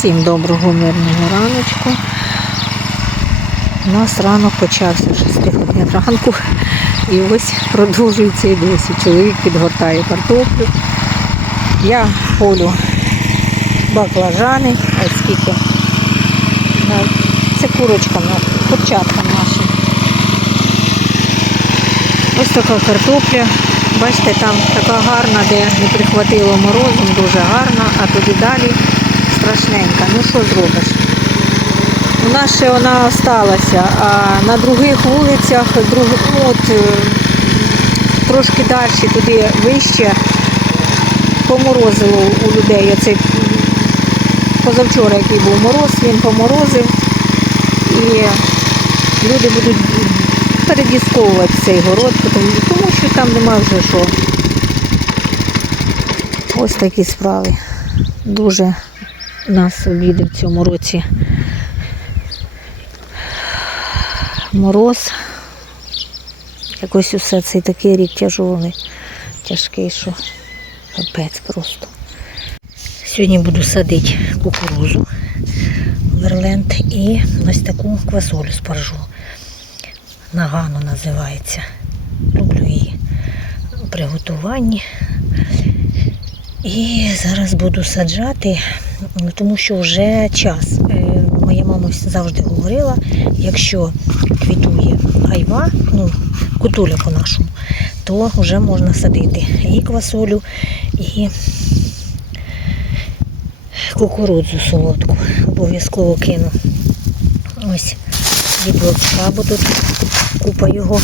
Всім доброго мирного раночку. У нас ранок почався вже 6 годин ранку. І ось продовжується і досі. Чоловік підгортає картоплю. Я полю баклажани. Ось скільки. Це курочка, курчатка наша. Ось така картопля. Бачите, там така гарна, де не прихватило морозом, дуже гарна, а тоді далі страшненька. Ну що зробиш? У нас ще вона осталася, а на других вулицях, друг, ну, от, е, трошки далі, туди вище, поморозило у людей. Оцей позавчора, який був мороз, він поморозив. І люди будуть передісковувати цей город, тому, що там нема вже що. Ось такі справи. Дуже нас обідав в цьому році мороз. Якось усе цей такий рік тяжолий, тяжкий, що капець просто. Сьогодні буду садити кукурузу, верленд і ось таку квасолю спаржу. Нагано називається. Люблю її приготуванні. І зараз буду саджати, тому що вже час. Е, Моя мама завжди говорила, якщо квітує айва, ну, кутуля по-нашому, то вже можна садити і квасолю, і кукурудзу солодку. Обов'язково кину. Ось від вовчка, тут купа його,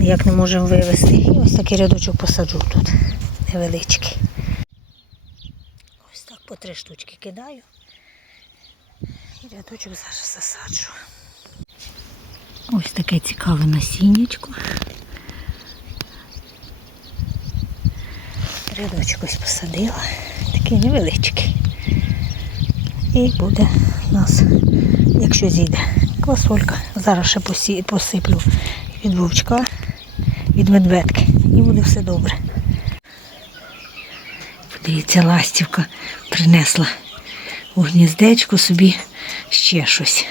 як не можемо вивезти. І ось такий рядочок посаджу тут, невеличкий. По три штучки кидаю. І рядочок зараз засаджу. Ось таке цікаве насіннячко. Рядочок ось посадила. Такий невеличкий. І буде у нас, якщо зійде, квасолька. Зараз ще посиплю від вовчка, від медведки. І буде все добре. Подивіться, ластівка принесла у гніздечко собі ще щось.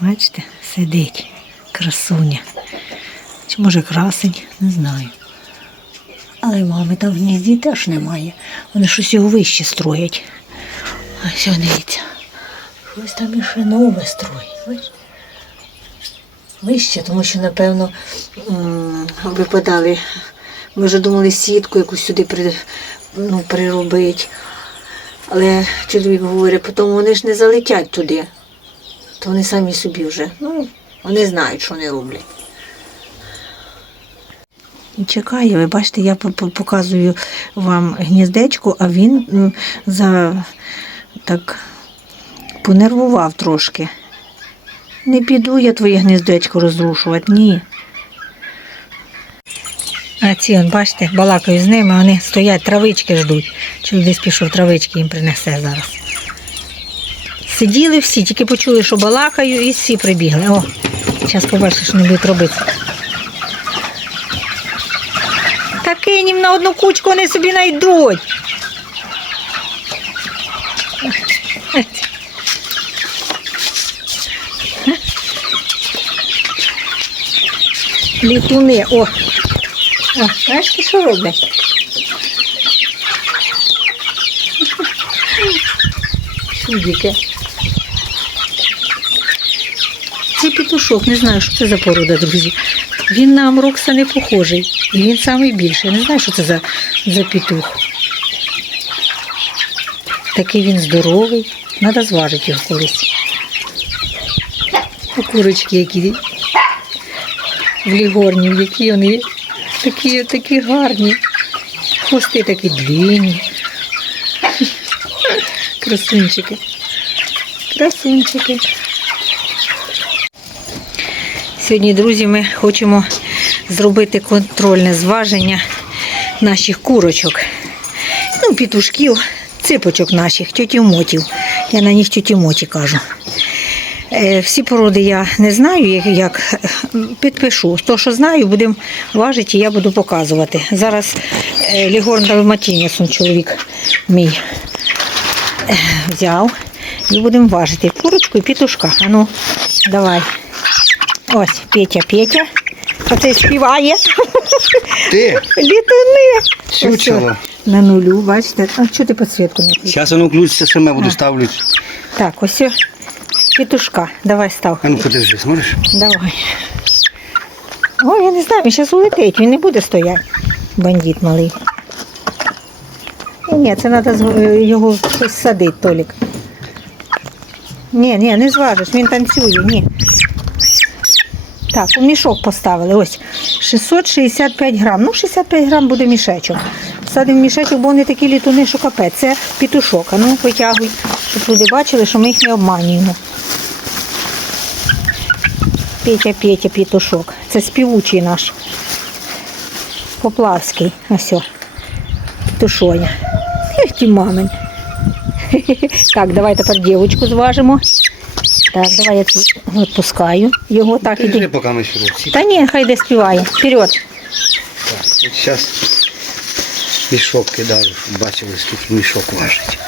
Бачите, сидить красуня. Чи може красень, не знаю. Але мами там в гнізді теж немає. Вони щось його вище строять. А все, дивіться. Щось там іще нове строїть. Вище, тому що, напевно, випадали. Ми вже думали сітку якусь сюди при, ну, приробити. Але чоловік говорить, потім вони ж не залетять туди. То вони самі собі вже. Ну, вони знають, що вони роблять. І чекає, ви бачите, я по- по- показую вам гніздечко, а він за так понервував трошки. Не піду я твоє гніздечко розрушувати, ні. А ці, от, бачите, балакаю з ними, вони стоять, травички ждуть. Чоловік десь пішов, травички їм принесе зараз. Сиділи всі, тільки почули, що балакаю, і всі прибігли. О, зараз побачиш, що вони будуть робити. Та кинь їм на одну кучку, вони собі знайдуть. Літуни, о. О, ти що роблять? Чудики. Цей петушок, не знаю, що це за порода, друзі. Він на Амрокса не похожий. І він найбільший. Не знаю, що це за, за петух. Такий він здоровий. Треба зважити його колись. Курочки які в лігорні, які вони такі, такі гарні. Хвости такі длинні. Красунчики. Красунчики. Сьогодні, друзі, ми хочемо зробити контрольне зваження наших курочок. Ну, петушків, ципочок наших, тьотів-мотів. Я на них тьоті-моті кажу. Е, Всі породи я не знаю, як, е, підпишу. То, що знаю, будемо важити, і я буду показувати. Зараз е, Лігорн Далматінєс, он чоловік мій. Взяв і будемо важити курочку і пітушка. А ну, давай. Ось, Петя, Петя. А ти співає. Ти, Літуни. чучело. На нулю, бачите. А чого ти підсвітку не включив? Зараз воно включиться саме, буду ставлю. Так, ось петушка. Давай став. А ну подержи, зможеш? Давай. О, я не знаю, він зараз улетить, він не буде стояти. Бандит малий. Ні, ні, це треба його садити, Толік. Ні, ні, не зважиш, він танцює, ні. Так, у мішок поставили. Ось 665 грам. Ну, 65 грам буде мішечок. Садимо мішечок, бо вони такі літуни, що капець. Це пітушок. А ну витягуй, щоб люди бачили, що ми їх не обманюємо. Петя, Петя, пітушок. Це співучий наш. Поплавський. Ось. о. Петушоня. Ех, ті мамин. Так, давай тепер дівочку зважимо. Так, давай я тут відпускаю його. Так, Держи, іди. поки ми. Та ні, хай де співає. Вперед. Зараз мішок кидаю, щоб бачили, скільки мішок важить.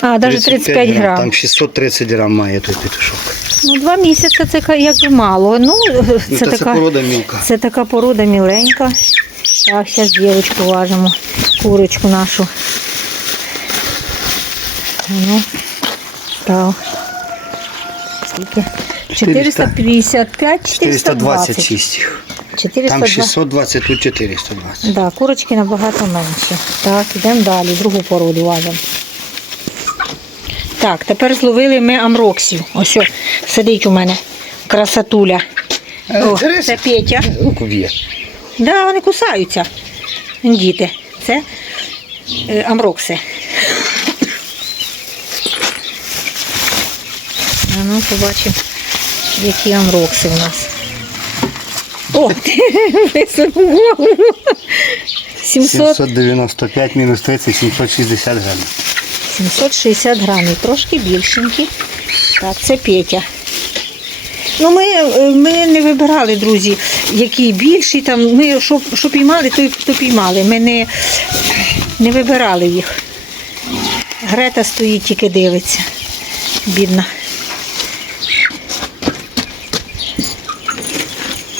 А, навіть 35 грам. Там 630 грам має той петушок. Ну, два місяці це якби мало. Ну, Ну, це та це така. порода мілка. Це така порода міленька. Так, зараз дівочку важимо, курочку нашу. Ну, став. Скільки? 455, 420. 426 420. Там 620, тут 420. Да, курочки набагато менші. Так, йдемо далі, другу породу важимо. Так, тепер зловили ми амроксів. Ось о, сидить у мене красотуля. О, це Петя. Да, вони кусаються. Діти. Це е, амрокси. А ну, побачимо, які амрокси у нас. О, висунув голову. 700, 795 мінус 30, 760 грамів. 760 грамів, трошки більшенькі. Так, це Петя. Ну, ми, е, ми не вибирали, друзі, які більші. Там, ми що, що піймали, то, то піймали. Ми не, не вибирали їх. Грета стоїть, тільки дивиться. Бідна.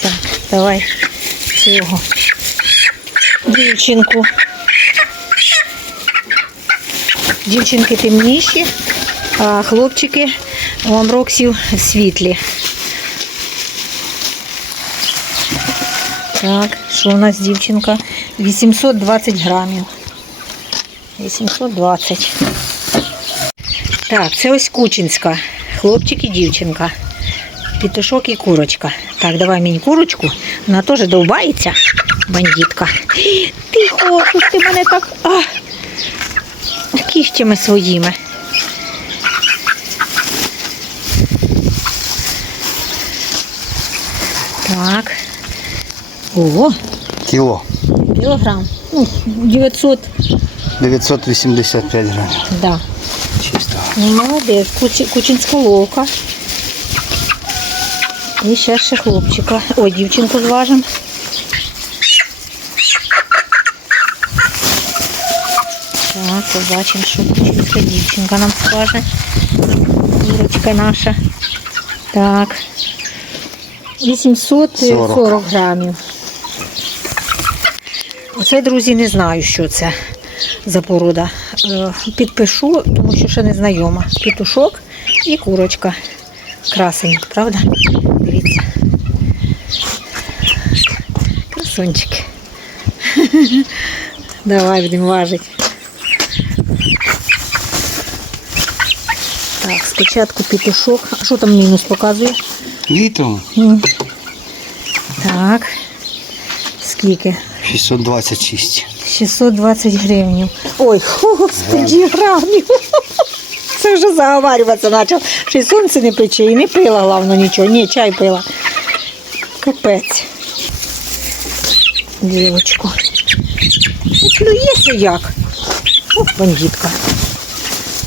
Так, давай цього. Дівчинку. Дівчинки темніші, а хлопчики у амроксів світлі. Так, що у нас дівчинка? 820 грамів. 820. Так, це ось кучинська. Хлопчик і дівчинка. Пітушок і курочка. Так, давай мені курочку. Вона теж довбається, бандитка. Тихо, що ти мене так. А! Кіщами своїми. Так. О, Кіло. кілограм. Ну, 900, 985 грамів. да. Чисто. Ну, молодець, Кучі, кучинська ловка. І ще ще хлопчика. Ой, дівчинку зважимо. Так, побачимо, що кучинська дівчинка нам скаже. Дірочка наша. Так. 840 40 грамів. Оце, друзі, не знаю, що це за порода. Е, Підпишу, тому що ще не знайома. Петушок і курочка. Красень, правда? Дивіться. Красунчики. Давай будемо важити. Так, спочатку петушок. А що там мінус показує? Літом Так. Скільки? 626. 620 гривень. Ой, господи, грамів. Це вже заговарюватися почав. Ще й сонце не пече і не пила, головно, нічого. Ні, чай пила. Капець. Дівочку. Клюється як. О, бандитка.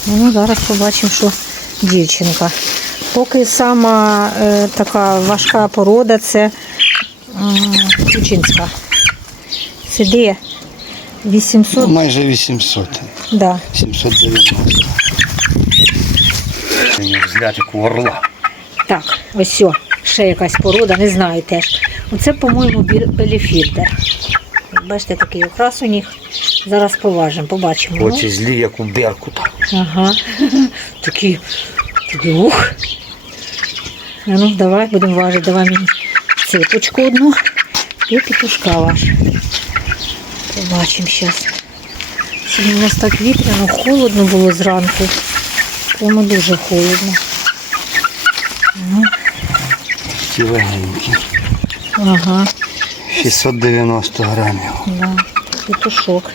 Ну, зараз побачимо, що дівчинка. Поки сама е, така важка порода це кучинська. Сиди. Ну, 800, майже 800. да. 790. Взгляд у орла. Так, ось о, ще якась порода, не знаю теж. Оце, по-моєму, бі- беліфільтер. Бачите, такий окрас у них. Зараз поважимо, побачимо. Ну, Очі злі, як у беркута. Ага. Такі, такі ух. Ну, давай, будемо важити. Давай мені ципочку одну і петушка ваш. Побачимо зараз. Сьогодні у нас так вітряно, холодно було зранку. Прямо дуже холодно. Ну, Ті легенькі. ага, 690 грамів. да, петушок.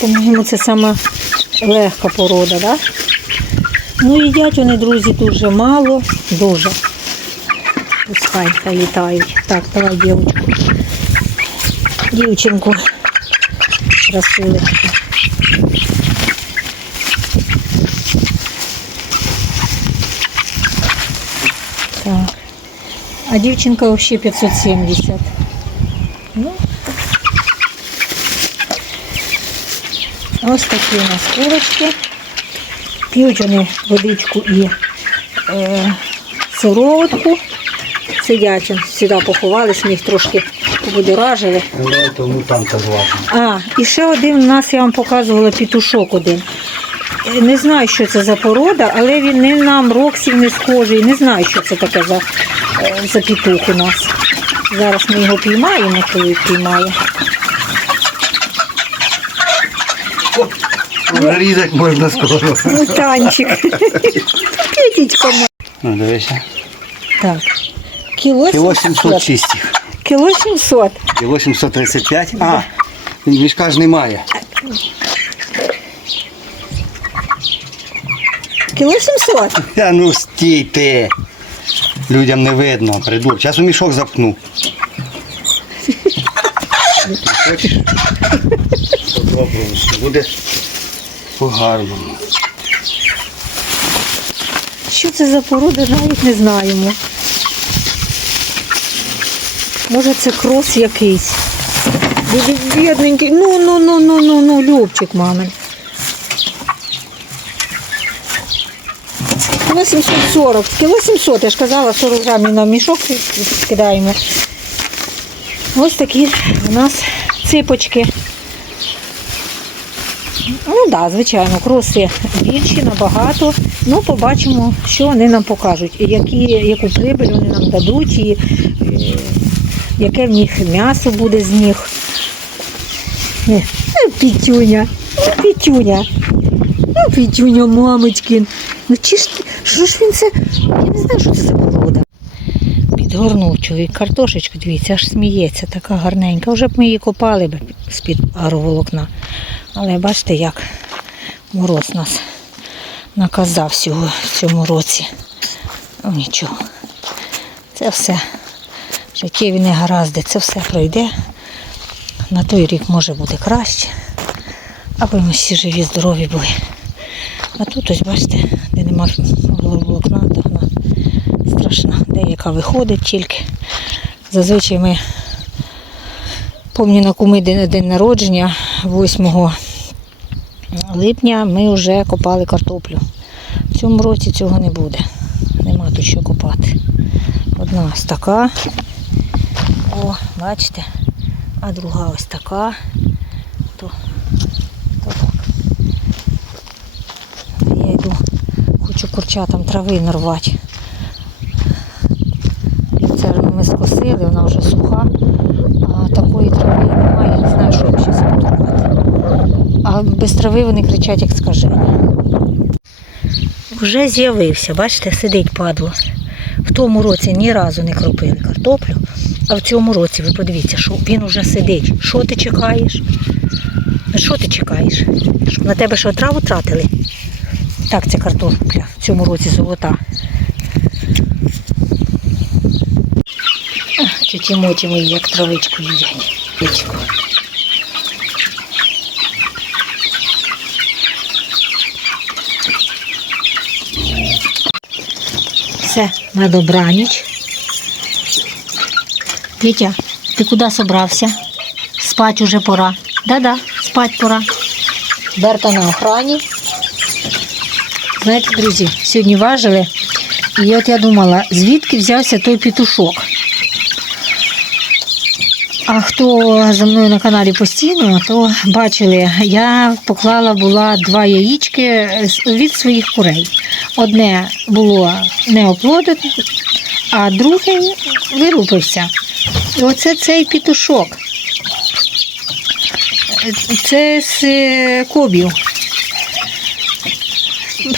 По-моєму, це саме легка порода, так? Ну, їдять вони, друзі, дуже мало, дуже. Пускай хай літають. Так, давай дівчинку. Дівчинку. Красивочку. Так. А дівчинка взагалі 570. Ось такі у нас курочки. П'ють вони водичку і е, сироватку. Сидять, он сюди поховались, ми їх трошки побудоражили. Зважимо. А, і ще один у нас я вам показувала пітушок один. Е, Не знаю, що це за порода, але він не нам роксів не схожий. Не знаю, що це таке за, е, за пітух у нас. Зараз ми його піймаємо, коли піймає. Вже різати можна скоро. Мутанчик. Петечка моя. Ну, дивися. Так. Кіло Кіло 700. 700 чистих. Кіло 700. Кіло 735. А, мішка ж немає. Кіло 700. А ну стійте. Людям не видно, придурок. Зараз у мішок запхну. Хочеш? Попробуєш. Буде по-гарному. Що це за порода, навіть не знаємо. Може це крос якийсь. Дуже бідненький. Ну, ну, ну, ну, ну, ну, Любчик мамин. Кіло 740. Кіло 700, я ж казала, 40 грамів на мішок скидаємо. Ось такі у нас ципочки. Ну так, да, звичайно, кроси більші, набагато. Ну, побачимо, що вони нам покажуть, які, яку прибиль вони нам дадуть, і е, яке в них м'ясо буде з них. Е, Ну, Пітюня, ну, Пітюня. Ну, Пітюня, мамочкин. Ну чи ж що ж він це? Я не знаю, що це за порода. Підгорнув чоловік картошечку, дивіться, аж сміється, така гарненька. Вже б ми її копали б з-під агроволокна. Але бачите, як мороз нас наказав всього в цьому році. Ну, нічого. Це все життєві негаразди, це все пройде. На той рік може бути краще. Аби ми всі живі, здорові були. А тут ось бачите, де нема волокна, то вона страшна. Деяка виходить тільки. Зазвичай ми Пам'ятаю, на куми день народження, 8 липня, ми вже копали картоплю. В цьому році цього не буде. Нема тут що копати. Одна ось така. О, бачите? А друга ось така. То, то так. Я йду, хочу курчатам трави нарвати. Це ми скосили, вона вже суха. А такої трави немає, я не знаю, що їм ще запотребувати. А без трави вони кричать, як скажені. Вже з'явився, бачите, сидить падло. В тому році ні разу не кропили картоплю, а в цьому році, ви подивіться, що він уже сидить. Що ти чекаєш? Що ти чекаєш? На тебе що траву тратили? Так, це картопля в цьому році золота. Тюті моті мої як травичку їдять. Все, на добраніч. Петя, ти куди собрався? спать уже пора. Да-да, спать пора. Берта на охрані. Знаєте, друзі, сьогодні важили. І от я думала, звідки взявся той петушок. А хто за мною на каналі постійно, то бачили, я поклала була два яєчки з- від своїх курей. Одне було не оплодене, а друге вилупився. І оце цей петушок. Це з е, кобів.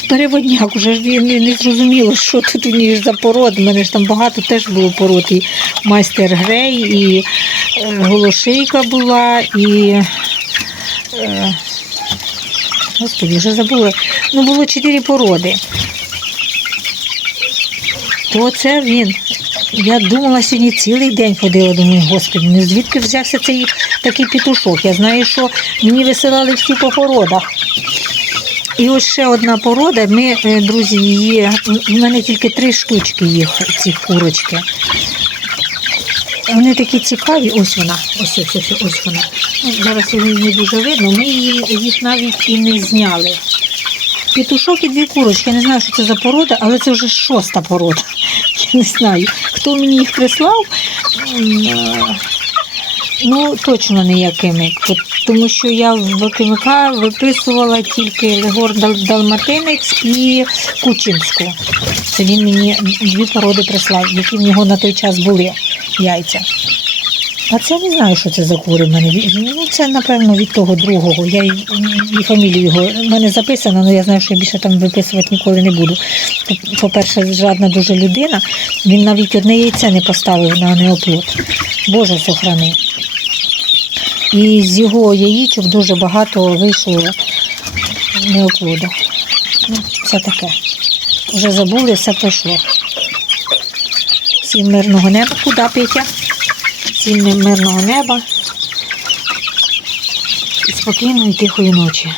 Переводняк уже не, не, зрозуміло, що тут у них за пород. У мене ж там багато теж було пород. І майстер Грей, і е, голошийка була, і. Е, господи, вже забула. Ну, було чотири породи. То це він. Я думала сьогодні цілий день ходила, думаю, господи, ну звідки взявся цей такий петушок? Я знаю, що мені висилали всі по породах. І ось ще одна порода. Ми, е, друзі, її. У мене тільки три штучки їх, ці курочки. Вони такі цікаві. Ось вона. Ось ось ось, ось вона. Ну, зараз її не дуже видно. Ми її, їх навіть і не зняли. Петушок і дві курочки. Я не знаю, що це за порода, але це вже шоста порода. Я не знаю. Хто мені їх прислав? е, Ну, точно не я тому що я в кимика виписувала тільки Легор Далматинець і Кучинську. Це він мені дві породи прислав, які в нього на той час були яйця. А це не знаю, що це за кури в мене. Ну, це, напевно, від того другого. Я і, фамілію його. в мене записано, але я знаю, що я більше там виписувати ніколи не буду. По- По-перше, жадна дуже людина. Він навіть одне яйце не поставив на неоплод. Боже, сохрани. І з його яєчок дуже багато вийшло неоплоду. Ну, це таке. Вже забули, все пройшло. Всім мирного неба. Куди Петя? Всім мирного неба. І спокійної тихої ночі.